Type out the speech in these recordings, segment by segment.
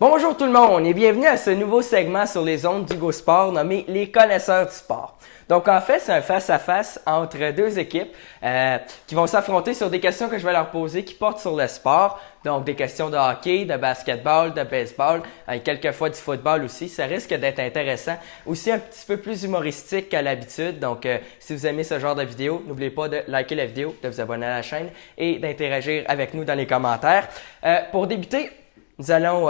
Bonjour tout le monde et bienvenue à ce nouveau segment sur les ondes d'Hugo Sport nommé Les connaisseurs du sport. Donc en fait, c'est un face-à-face entre deux équipes qui vont s'affronter sur des questions que je vais leur poser qui portent sur le sport. Donc des questions de hockey, de basketball, de baseball, quelquefois du football aussi. Ça risque d'être intéressant. Aussi un petit peu plus humoristique qu'à l'habitude. Donc si vous aimez ce genre de vidéo, n'oubliez pas de liker la vidéo, de vous abonner à la chaîne et d'interagir avec nous dans les commentaires. Pour débuter, nous allons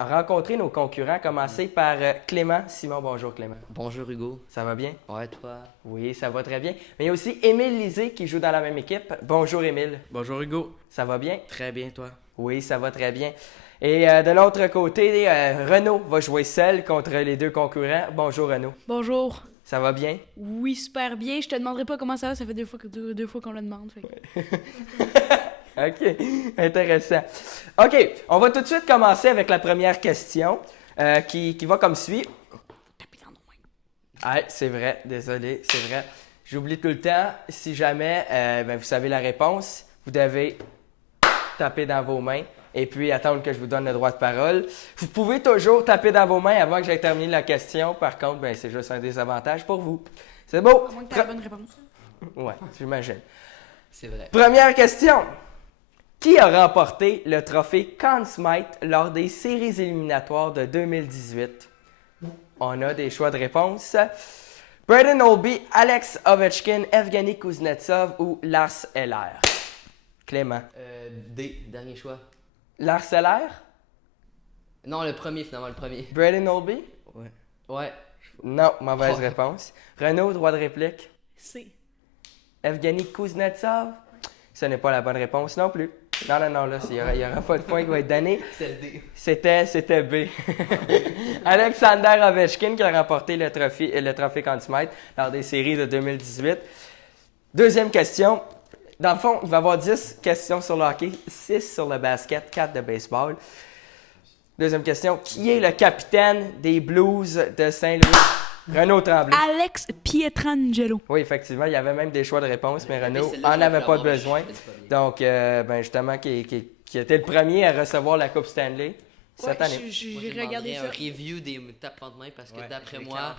rencontrer nos concurrents. Commencer par Clément. Simon, bonjour Clément. Bonjour Hugo. Ça va bien? Ouais, toi? Oui, ça va très bien. Mais il y a aussi Émile Lisée qui joue dans la même équipe. Bonjour Émile. Bonjour Hugo. Ça va bien? Très bien, toi? Oui, ça va très bien. Et de l'autre côté, Renaud va jouer seul contre les deux concurrents. Bonjour Renaud. Bonjour. Ça va bien? Oui, super bien. Je te demanderai pas comment ça va, ça fait deux fois qu'on le demande. Fait. OK, intéressant. OK, on va tout de suite commencer avec la première question qui va comme suit. Ah, c'est vrai, désolé, c'est vrai. J'oublie tout le temps. Si jamais vous savez la réponse, vous devez taper dans vos mains et puis attendre que je vous donne le droit de parole. Vous pouvez toujours taper dans vos mains avant que j'aie terminé la question. Par contre, c'est juste un désavantage pour vous. C'est beau? À moins que tu aies la bonne réponse. Ouais, j'imagine. C'est vrai. Première question. Qui a remporté le trophée Conn Smythe lors des séries éliminatoires de 2018? On a des choix de réponse. Braden Holtby, Alex Ovechkin, Evgeny Kuznetsov ou Lars Eller? Clément. D, dernier choix. Lars Eller? Non, le premier finalement, le premier. Braden Holtby? Ouais. Non, mauvaise réponse. Renaud, droit de réplique. C. Evgeny Kuznetsov? Ce n'est pas la bonne réponse non plus. Non, là, il n'y aura pas de point qui va être donné. C'est le D. C'était B. Alexander Ovechkin qui a remporté le trophée Conn Smythe lors des séries de 2018. Deuxième question. Dans le fond, il va y avoir 10 questions sur le hockey, 6 sur le basket, 4 de baseball. Deuxième question. Qui est le capitaine des Blues de Saint-Louis? Renaud Tremblay. Alex Pietrangelo. Oui, effectivement, il y avait même des choix de réponse, mais Renaud celle-là, en j'aurais avait pu pas l'avoir, besoin. mais je fais pas bien. Donc, justement, qui était le premier à recevoir la Coupe Stanley cette année. Moi, J'ai je regardé demanderais ça. un review des tapements de main parce que d'après moi.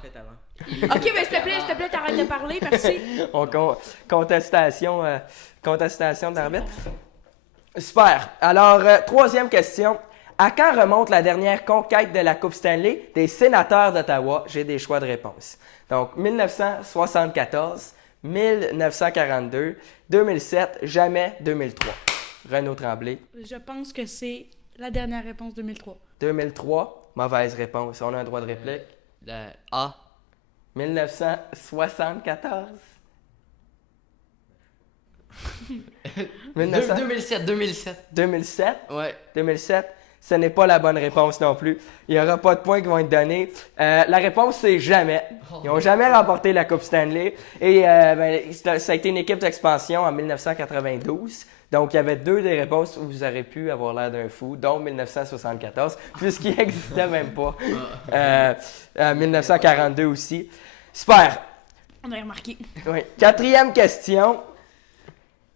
Ok, mais s'il te plaît, t'arrêtes de parler, merci. Contestation d'arbitre. Super. Alors, troisième question. À quand remonte la dernière conquête de la Coupe Stanley des Sénateurs d'Ottawa? J'ai des choix de réponse. Donc, 1974, 1942, 2007, jamais 2003. Renaud Tremblay. Je pense que c'est la dernière réponse 2003. 2003, mauvaise réponse. On a un droit de réplique. A. 1974. 2007. 2007. Ouais. 2007. Ce n'est pas la bonne réponse non plus. Il n'y aura pas de points qui vont être donnés. La réponse, c'est jamais. Ils n'ont jamais remporté la Coupe Stanley. Et ça a été une équipe d'expansion en 1992. Donc, il y avait deux des réponses où vous aurez pu avoir l'air d'un fou, dont 1974, puisqu'il n'existait même pas. 1942 aussi. Super. On a remarqué. Oui. Quatrième question.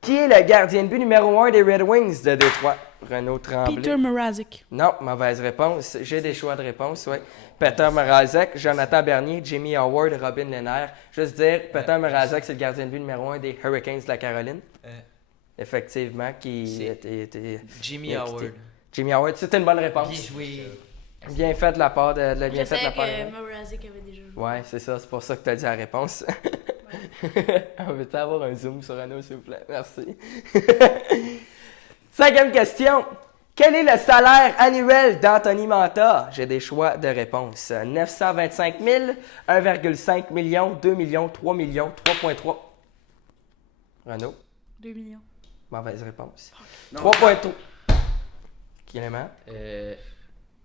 Qui est le gardien de but numéro 1 des Red Wings de Détroit? Renaud Tremblay. Peter Mrazek. Non, mauvaise réponse. J'ai des choix de réponse, oui. Peter Mrazek, Jonathan Bernier, Jimmy Howard, Robin Lehner. Juste dire, Peter Mrazek, c'est le gardien de but numéro 1 des Hurricanes de la Caroline. Effectivement, qui était Jimmy bien Howard. quitté. Jimmy Howard, c'était une bonne réponse. Bien joué. Bien fait de la part de Je bien fait de sais la part de- que Mrazek avait déjà joué. Ouais, c'est ça, c'est pour ça que tu as dit la réponse. On veut-tu avoir un zoom sur Renaud, s'il vous plaît? Merci. Cinquième question. Quel est le salaire annuel d'Anthony Mantha? J'ai des choix de réponse. 925 000, 1,5 million, 2 millions, 3 millions, 3,3. Renaud? 2 millions. Mauvaise réponse. 3,3. Clément?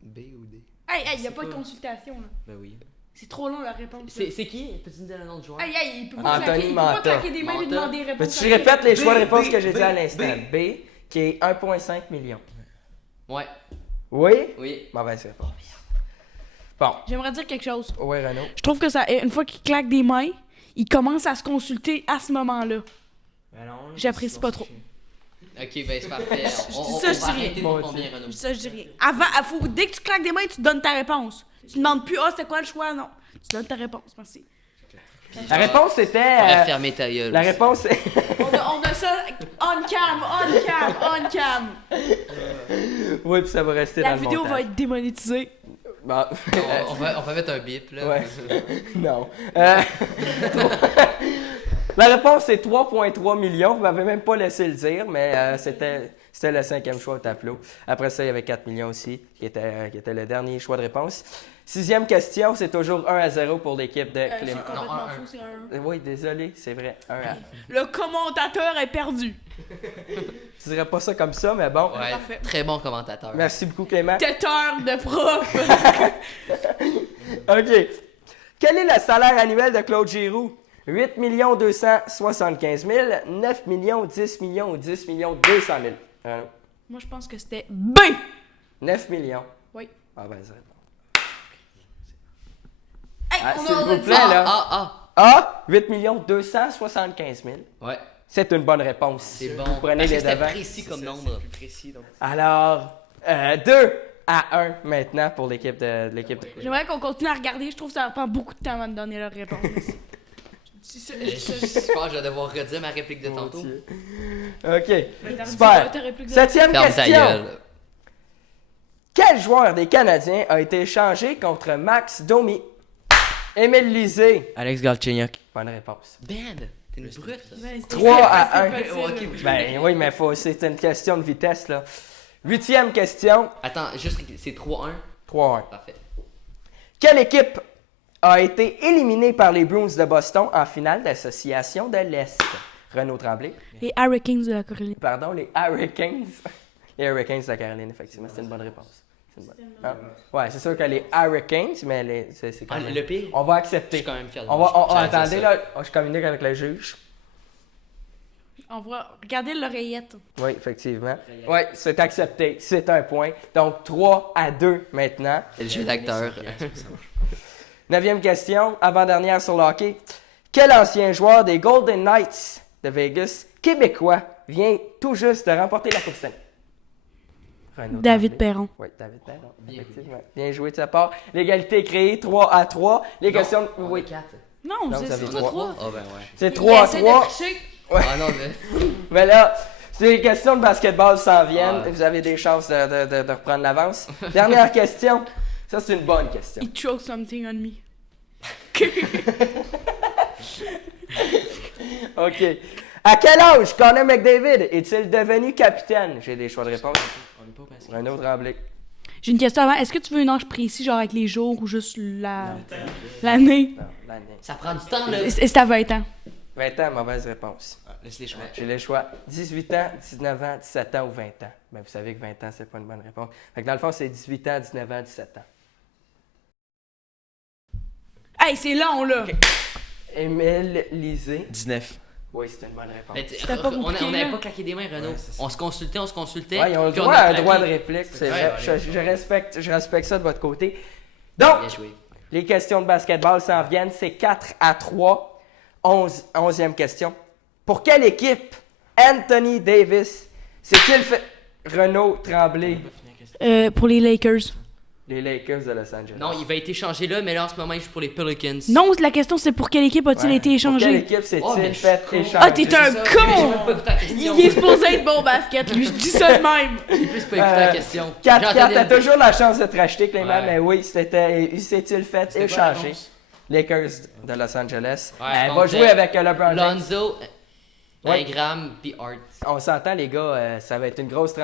B ou D? Hey, il n'y a pas de consultation, là. Ben oui. C'est trop long, la réponse. C'est qui? Peux-tu me donner le nom du joueur? Hey, il peut Anthony pas claquer, il peut pas Mantha. claquer des mains et Mantha. demander des réponses. Tu répètes les choix de réponse B, que j'ai dit à B, l'instant. B, qui est 1,5 million. Ouais. Oui? Oui. Mauvaise réponse. Bon. J'aimerais dire quelque chose. Oui, Renaud. Je trouve que ça, une fois qu'il claque des mains, il commence à se consulter à ce moment-là. J'apprécie pas trop. Ok, ben c'est parfait. On Ça, je va dirais. arrêter Bon, de combien, Renaud? Ça, je dirais. Avant, dès que tu claques des mains, tu donnes ta réponse. Tu demandes plus, c'était quoi le choix? Non. Tu donnes ta réponse, merci. La réponse Faudrait était. fermer ta gueule. La aussi. réponse est. On a ça on cam. Oui, puis ça va rester La dans le vidéo montage. va être démonétisée. Bon. On va mettre un bip, là. Ouais. Non. La réponse est 3,3 millions. Vous m'avez même pas laissé le dire, mais c'était le 5e choix au tableau. Après ça, il y avait 4 millions aussi, qui était le dernier choix de réponse. 6e question, c'est toujours 1-0 pour l'équipe de C'est Clément. complètement un. fou, c'est un. Oui, désolé, c'est vrai. 1 à... Le commentateur est perdu. Je dirais pas ça comme ça, mais bon. Ouais, Parfait. très bon commentateur. Merci beaucoup, Clément. Têteur de prof. OK. Quel est le salaire annuel de Claude Giroux? 8 275 000, 9 millions, 10 millions ou 10 millions 200 000? Moi, je pense que c'était B. 9 millions. Oui. Ah ben, c'est bon. Hey, Ah, on s'il a vous dit plaît, ça. là. A, 8 275 000. Ouais, C'est une bonne réponse. c'est bon. Vous prenez Parce que les c'était devants. précis comme nombre. plus précis, donc. Alors, 2 à 1 maintenant pour l'équipe de J'aimerais qu'on continue à regarder. Je trouve que ça va prendre beaucoup de temps avant de donner leur réponse. Je pense que je vais devoir redire ma réplique de tantôt. OK. Super. 7e Ferme ta question. gueule. Quel joueur des Canadiens a été échangé contre Max Domi? Émile Lisée. Alex Galchenyuk. Bonne réponse. Ben, t'es une brute. 3 à 1. Ok, Ben oui, mais c'est une question de vitesse, là. 8e question. Attends, juste, c'est 3-1. 3 à 1. Parfait. Quelle équipe a été éliminée par les Bruins de Boston en finale d'association de l'Est? Renaud Tremblay. Les Hurricanes de la Caroline. Pardon, les Hurricanes. Les Hurricanes de la Caroline, effectivement. C'est une bonne réponse. C'est une bonne- Ah. Ouais, c'est sûr que les Hurricanes, mais c'est quand même... Le pire, On va je accepter. suis quand même fier de On moi. va, J'allais dire attendez, ça. là, je communique avec le juge. On va regarder l'oreillette. Oui, effectivement. Oui, c'est accepté. C'est un point. Donc, 3 à 2 maintenant. C'est le jeu d'acteur. 9e question, avant-dernière sur le hockey. Quel ancien joueur des Golden Knights de Vegas, québécois, vient tout juste de remporter la Coupe Stanley? Renaud David Tremblay. Perron. Oui, David Perron, Bien effectivement. Bien joué de sa part. L'égalité est créée, 3 à 3. Les questions... Oui, 4. Non, Non, c'est vous avez On a 3. 3? Ah ben ouais. c'est 3 à 3. Ah non, mais... Mais là, si les questions de basketball s'en viennent, Ah. vous avez des chances de reprendre l'avance. Dernière question. Ça, c'est une bonne question. He throw something on me. OK. À quel âge Connor McDavid est-il devenu capitaine? J'ai des choix de réponse. On est pas au basket. Un autre Tremblay. J'ai une question avant. Est-ce que tu veux un âge précis, genre avec les jours ou juste l'année? Non, l'année. Ça prend du temps, là. C'est à 20 ans. 20 ans, mauvaise réponse. Ah, laisse les choix. J'ai le choix. 18 ans, 19 ans, 17 ans ou 20 ans. Ben, vous savez que 20 ans, c'est pas une bonne réponse. Fait que dans le fond, c'est 18 ans, 19 ans, 17 ans. Hey, c'est long, là! Émile Lisée. 19. Oui, c'est une bonne réponse. Ben, C'était pas on compliqué, n'avait là. pas claqué des mains, Renaud. Ouais, c'est ça. On se consultait. Ouais, ils ont le puis on droit a à un claqué. droit de réplique, c'est Ouais, vrai. ouais, Je respecte ça de votre côté. Donc, Bien joué. les questions de basketball s'en viennent. C'est 4 à 3. 11e question. Pour quelle équipe Anthony Davis s'est-il fait... Renaud Tremblay, Pour les Lakers. les Lakers de Los Angeles. Non, il va être échangé là, mais là, en ce moment, il joue pour les Pelicans. Non, la question c'est pour quelle équipe a-t-il Ouais. été Pour quelle échangé? équipe s'est-il Oh, mais je fait suis con. échanger? Ah, t'es un J'ai con! même pas écouté la question. Il est supposé être bon au basket, lui, je dis ça de même! J'ai plus pas écouté la question. 4-4, J'entendais t'as le- toujours la chance de te racheter, Clément, Ouais. mais oui, il s'est-il fait C'était quoi la échanger? réponse? Lakers de Los Angeles. Ouais, Elle je va comptais jouer avec LeBron James. Lonzo, Ouais. Ingram, puis Hart. On s'entend, les gars, ça va être une grosse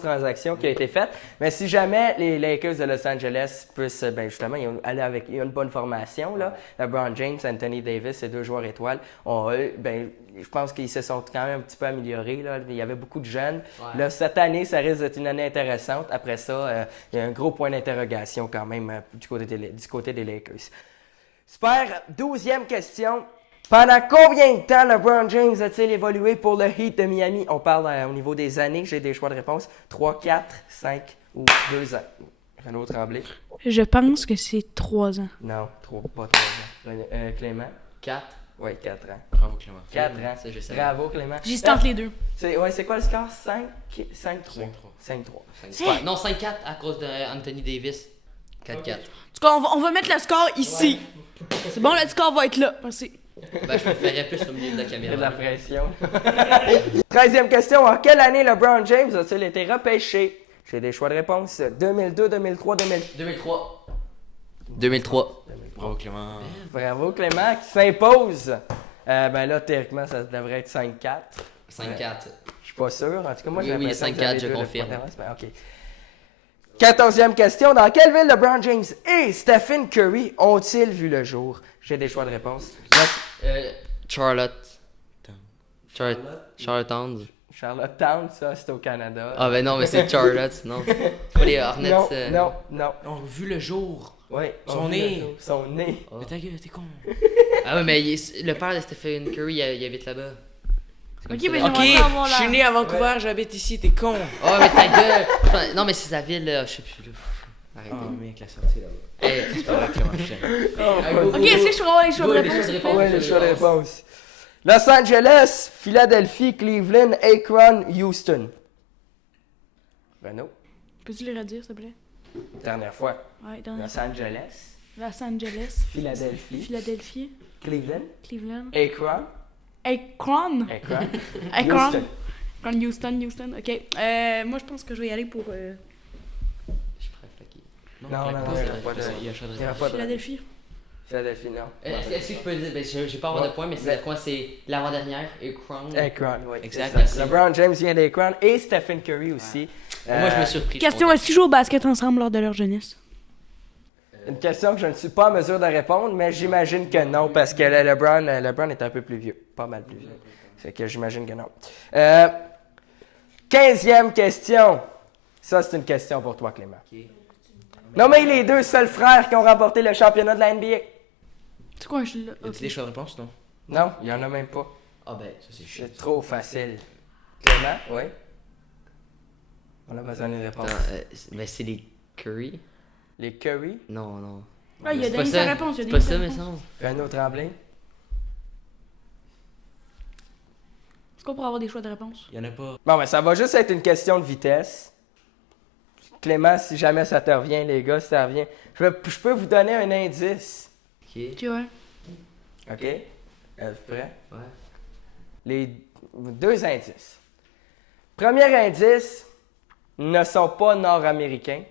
transaction qui a été faite. Mais si jamais les Lakers de Los Angeles puissent, ben justement, aller avec une bonne formation, là, LeBron James, Anthony Davis, ces deux joueurs étoiles, je pense qu'ils se sont quand même un petit peu améliorés. Là. Il y avait beaucoup de jeunes. Ouais. Là, cette année, ça risque d'être une année intéressante. Après ça, il y a un gros point d'interrogation quand même du côté des Lakers. Super. 12e question. Pendant combien de temps LeBron James a-t-il évolué pour le Heat de Miami? On parle au niveau des années. J'ai des choix de réponse. 3, 4, 5 ou 2 ans. Renaud Tremblay. Je pense que c'est 3 ans. Non, pas 3 ans. Clément. 4. Oui, 4 ans. Bravo, Clément. 4 ans. Ça, je sais. Bravo, Clément. J'hésite entre les deux. C'est quoi le score? 5-3. 5-3. 5-3. Non, 5-4 à cause d'Anthony Davis. 4-4. En tout cas, on va mettre le score ici. C'est bon, le score va être là. Merci. Ben, je préférais plus au milieu de la Il y a de la caméra. pression. 13e question. En quelle année LeBron James a-t-il été repêché? J'ai des choix de réponse. 2002, 2003, 2000. 2003. 2003. Bravo, Clément. Bravo, Clément, qui s'impose. Ben là, théoriquement, ça devrait être 5-4. 5-4. Je suis pas sûr. En tout cas, moi, Oui, j'ai oui, l'impression que 5-4, vous avez je deux confirme. points d'avance. Ben, OK. 14e question. Dans quelle ville LeBron James et Stephen Curry ont-ils vu le jour? J'ai des choix de réponse. Charlotte. Charlottetown. Charlottetown, ça, c'est au Canada. Ah ben non, mais c'est Charlotte, non. Pas les Hornets. Non. On a vu le jour. Oui. Son nez. Son nez. Oh. Mais ta gueule, t'es con. Ah ouais, mais le père de Stephen Curry, il habite là-bas. Ok, C'est mais comme ça. Ok, j'aimerais ça avoir je suis la... né à Vancouver, j'habite ici, t'es con. Oh, mais ta gueule! Enfin, non, mais c'est sa ville, là. Je sais plus. Là. Arrêtez. Oh, mec, la sortie là-bas. Hey, C'est pas vrai, Clément, je t'aime. Ok, est-ce que je peux avoir les choix de Go, les réponse? choix de s'il te réponse. plaît? Ouais, les choix de réponse. Los Angeles, Philadelphie, Cleveland, Akron, Houston. Renaud, Peux-tu les redire, s'il te plaît? dernière fois. Ouais, dernière. Los Angeles, Los Angeles, Philadelphie, Philadelphie, Cleveland, Cleveland, Akron, Akron, Akron, Akron, Houston, ok. Moi, je pense que je vais y aller pour Je suis prêt à claquer. Non, claque non, pas, non, c'est il y a pas de- il y a choix de il y a réponse. pas de Philadelphie. Philadelphie, non. Est-ce que je peux dire, ben, je vais pas avoir de points, mais c'est quoi? C'est l'avant-dernière, Akron. Akron, oui. Exact, c'est ça. merci. LeBron James vient d'Akron et Stephen Curry aussi. Moi, je me suis surpris. Question, est-ce qu'ils jouent au basket ensemble lors de leur jeunesse? Une question que je ne suis pas en mesure de répondre, mais j'imagine que non, parce que LeBron est un peu plus vieux. Pas mal plus vieux. Fait que j'imagine que non. 15e question. Ça, c'est une question pour toi, Clément. Nommez les deux seuls frères qui ont remporté le championnat de la NBA. C'est quoi, je suis là? Y a-t-il des choix de réponse, non? Non, il n'y en a même pas. Ah ben, Ça, c'est C'est trop facile. Clément, oui? On a besoin d'une réponse. attends, ben c'est les Curry? Les Curry, Non. Ah, il a C'est pas donné ça. sa réponse, il a C'est donné pas sa ça, mais réponse. ça. Renaud Tremblay. Est-ce qu'on pourrait avoir des choix de réponse? Y en a pas. Bon, ben ça va juste être une question de vitesse. Clément, si jamais ça te revient, les gars, si ça revient. Je peux vous donner un indice. Ok. Tu vois? OK? Êtes-vous prêts? Ouais. Les deux indices. Premier indice, ils ne sont pas nord-américains.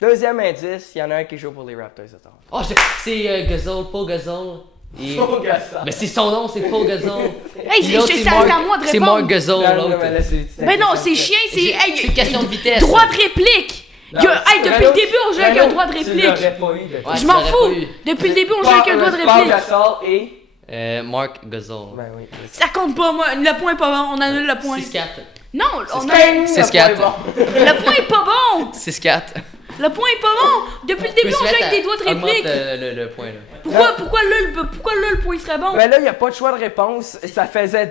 Deuxième indice, il y en a un qui joue pour les Raptors de Toronto. Oh, c'est Gasol, Paul Gasol. Et... Paul Gasol. Mais c'est son nom, c'est Paul Gasol. Hey, Puis l'autre, c'est à moi de C'est Mark répondre. Gasol, Non, non, l'autre. mais là, c'est- Ben non, c'est chien, c'est... Hey, C'est une question de vitesse. droit de réplique! Non, Hey, depuis le début, on joue avec un Renaud, droit de tu réplique. l'aurais pas eu de- Ouais, Je tu m'en l'aurais fous! pas eu. Depuis le début, on joue avec un droit de Paul réplique. Gasol et... Mark Gasol. Ben oui. Ça compte pas, moi. Le point est pas bon. On annule le point. 6-4. Non, on a... Ding, C'est le ce qu'il y a. point est bon. Le point est pas bon! 6-4. Le point est pas bon! Depuis le début, on joue avec des doigts de réplique. le point, là. Pourquoi là, le point serait bon? Ben là, il n'y a pas de choix de réponse. Ça faisait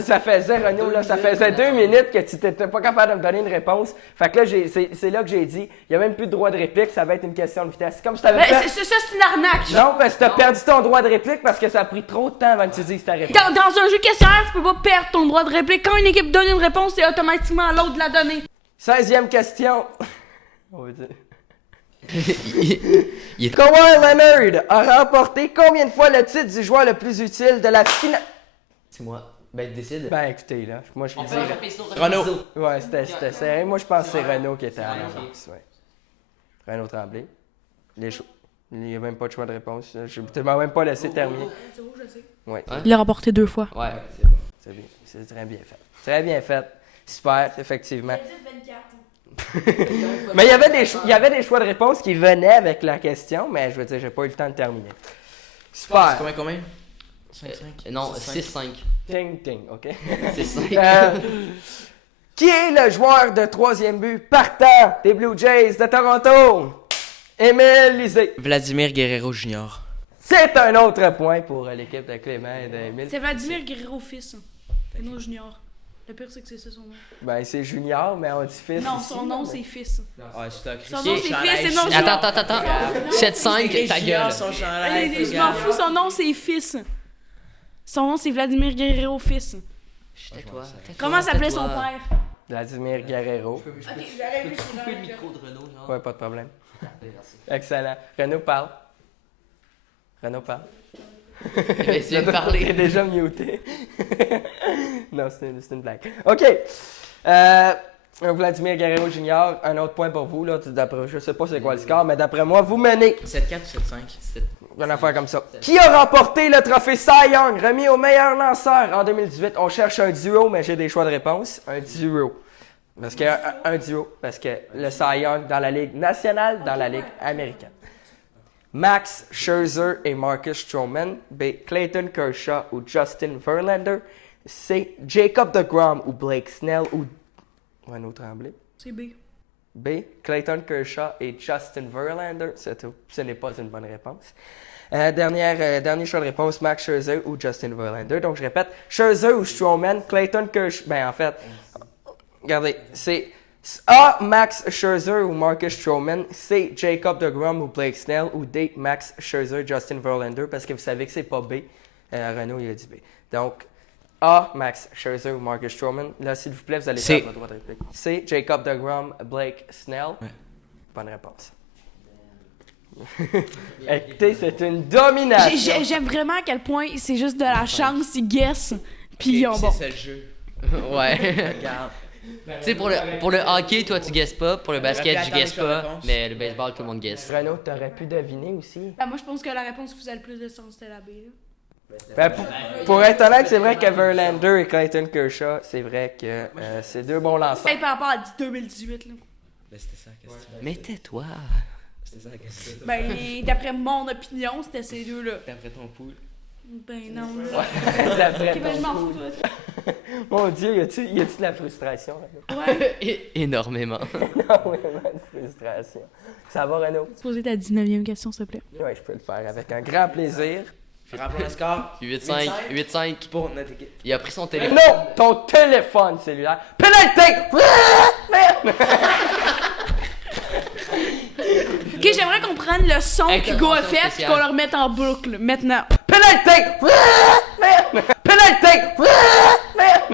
ça faisait, Renaud, là, ça faisait 2 minutes que tu n'étais pas capable de me donner une réponse. Fait que là, c'est là que j'ai dit, il n'y a même plus de droit de réplique, ça va être une question de vitesse. C'est comme si tu avais Ben, ça, c'est une arnaque. Non, parce que tu as perdu ton droit de réplique parce que ça a pris trop de temps avant que tu dises ta réponse. Dans un jeu questionnaire, tu peux pas perdre ton droit de réplique. Quand une équipe donne une réponse, c'est automatiquement à l'autre de la donner. 16e question. On va dire. Il est Kawhi Leonard a remporté combien de fois le titre du joueur le plus utile de la finale? C'est moi. Ben, décide. Ben écoutez, là, moi je vous dis... Renaud. Ouais, c'était serré. Moi je pense que c'est Renaud qui était à l'avance. Ouais. Renaud Tremblay. Il n'y a même pas de choix de réponse. Je ne t'ai même pas laissé terminer. C'est beau, je sais. Ouais, Hein? Il l'a remporté 2 fois. Ouais. c'est bien. C'est très bien fait. Très bien fait. Super, effectivement. Mais il y avait des choix de réponse qui venaient avec la question, mais je veux dire, j'ai pas eu le temps de terminer. Super. Combien? 5-5? Non, 6-5. 6-5. Ting, ting, OK? 6-5. Qui est le joueur de troisième but partant des Blue Jays de Toronto? Émile Lisée. Vladimir Guerrero Jr. C'est un autre point pour l'équipe de Clément et d'Émile. C'est Vladimir Guerrero fils. Et non junior. Le pire, c'est que c'est ça son nom. Ben, c'est Junior, mais on dit fils. Non, ici, son là, nom, mais- c'est fils. Ouais, c'est là. Son nom, c'est fils et non junior. Attends. 7-5, ta gueule. Son Je m'en fous, son nom, c'est fils. Son nom, c'est Vladimir Guerrero, fils. Tais-toi. Comment s'appelait son père? Vladimir Guerrero. Peux-tu couper le micro de Renaud, genre? Ouais, pas de problème. Merci. Excellent. Renaud parle. Renaud parle. Essayez de Il est parler. déjà muté. Non, c'est une blague. OK. Vladimir Guerrero Jr., un autre point pour vous. Là, je sais pas c'est quoi le score, mais d'après moi, vous menez. 7-4 ou 7-5? Une affaire comme ça. Qui a remporté le trophée Cy Young remis au meilleur lanceur en 2018? On cherche un duo, mais j'ai des choix de réponse. Un duo. Parce que un duo. Parce que le Cy Young dans la Ligue nationale, dans la Ligue américaine. Max Scherzer et Marcus Stroman. B. Clayton Kershaw ou Justin Verlander. C. Jacob deGrom ou Blake Snell ou Renaud Tremblay. C'est B. B. Clayton Kershaw et Justin Verlander. C'est tout. Ce n'est pas une bonne réponse. Dernier choix de réponse, Max Scherzer ou Justin Verlander. Donc, je répète, Scherzer ou Stroman, Clayton Kershaw. Ben, en fait, regardez, c'est A. Max Scherzer ou Marcus Stroman, C. Jacob deGrom ou Blake Snell, ou D. Max Scherzer, Justin Verlander, parce que vous savez que c'est pas B. Renaud, il a dit B. Donc, A. Max Scherzer ou Marcus Stroman. Là, s'il vous plaît, vous allez C. faire votre droit de réplique. C. Jacob deGrom, Blake Snell. Ouais. Bonne réponse. Écoutez, c'est une domination. J'aime vraiment à quel point c'est juste de la chance, ils guessent, puis ils ont bon. C'est ça le jeu. Ouais. Regarde. Tu sais, pour le hockey, toi, tu guesses pas. Pour le basket, je guesse attendre les pas. réponses. Mais le baseball, tout le monde guesse. Renaud, t'aurais pu deviner aussi. Ben, moi, je pense que la réponse qui faisait le plus de sens, c'était la B. Là. Ben, pour être honnête, c'est vrai que Verlander et Clayton Kershaw, c'est vrai que c'est deux bons lanceurs. Peut-être par rapport à 2018. Là. Ben, c'était ça la question. Mais tais-toi. C'était ça la question. Ben, d'après mon opinion, c'était ces deux-là. D'après ton poule. Ben non. D'après Ok, ben, je ton m'en coup. fous. Toi. Mon Dieu, y a-tu de la frustration, Renaud? Ouais. Énormément. Énormément de frustration. Ça va, Renaud? Poser ta 19e question, s'il te plaît. Oui, je peux le faire avec un grand plaisir. Rappelons le score. 8-5. 8-5. Pour notre équipe. Il a pris son téléphone. Non! Ton téléphone cellulaire. Pénalité! Ok, j'aimerais qu'on prenne le son qu'Hugo a fait et spéciale. qu'on le remette en boucle maintenant. Pénalité! Pénalité!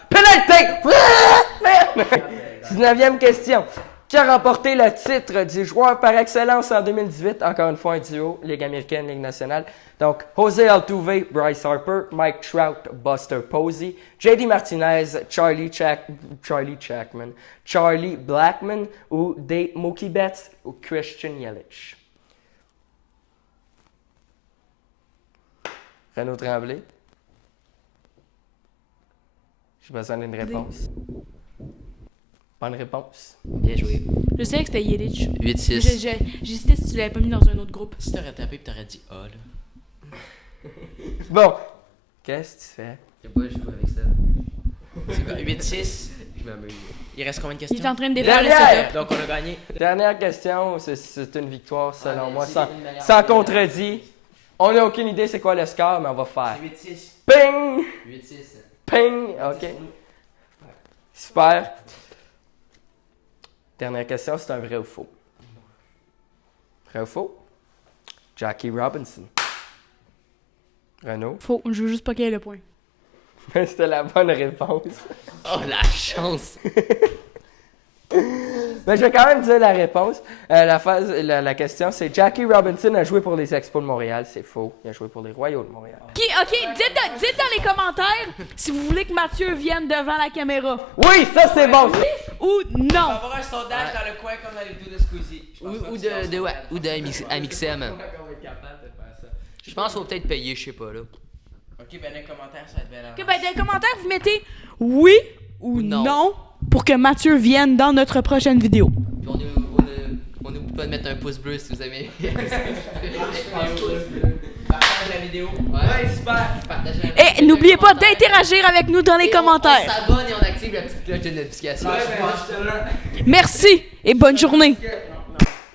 Pénalité! 19e question. Qui a remporté le titre du joueur par excellence en 2018? Encore une fois, un duo, Ligue américaine, Ligue nationale. Donc, José Altuve, Bryce Harper, Mike Trout, Buster Posey, JD Martinez, Charlie Chapman, Charlie Blackmon ou des Mookie Betts ou Christian Yelich? Renaud Tremblay? J'ai besoin d'une réponse. Bonne réponse. Bien joué. Je sais que c'était Yelich. 8-6. J'hésitais si tu l'avais pas mis dans un autre groupe. Si t'aurais tapé et t'aurais dit A, là. Bon, qu'est-ce que tu fais? Je sais pas, je joue avec ça. C'est quoi? 8-6. Je m'amuse. Il reste combien de Il est questions? en train de défaire le Dernière! setup. Donc on a gagné. Dernière question, c'est une victoire selon Ah, moi, c'est sans, une meilleure sans victoire. contredit. On n'a aucune idée c'est quoi le score, mais on va faire. 8-6. Ping! 8-6. Ping! OK. Super. Dernière question, c'est un vrai ou faux? Vrai ou faux? Jackie Robinson. Renaud? Faux, je veux juste pas qu'il y ait le point. C'était la bonne réponse. Oh, la chance. Mais je vais quand même dire la réponse. La question, c'est Jackie Robinson a joué pour les Expos de Montréal. C'est faux. Il a joué pour les Royaux de Montréal. Ok, dites dans les commentaires si vous voulez que Mathieu vienne devant la caméra. Oui, ça c'est bon. ça. Ou On va non. avoir un sondage dans le coin comme dans les vidéos de Squeezie. Je pense pas Ou que tu vas de, ouais, se ou de Amixem. Je pense qu'il faut peut-être payer, je sais pas, là. Ok, ben les commentaires, ça va être bien. Ok, ben dans les commentaires, vous mettez oui ou Non. non pour que Mathieu vienne dans notre prochaine vidéo. Puis on n'oublie pas de mettre un pouce bleu si vous aimez. Partage la vidéo. Ouais, super. Partagez la Et n'oubliez pas d'interagir avec nous dans les Et commentaires. On s'abonne et on active la petite cloche de notification. Merci et bonne journée.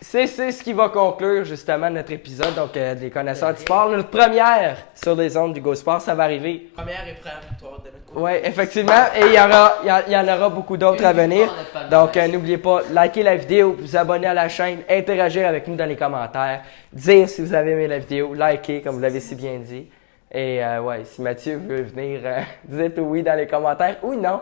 C'est ce qui va conclure justement notre épisode, donc des connaisseurs du sport. Notre première sur les ondes du Go Sport, ça va arriver. Première épreuve de notre côté. Oui, effectivement, et il y en aura beaucoup d'autres à venir. Donc n'oubliez pas, liker la vidéo, vous abonner à la chaîne, interagir avec nous dans les commentaires, dire si vous avez aimé la vidéo, liker comme vous l'avez si bien dit. Et ouais, si Mathieu veut venir, dites oui dans les commentaires ou non.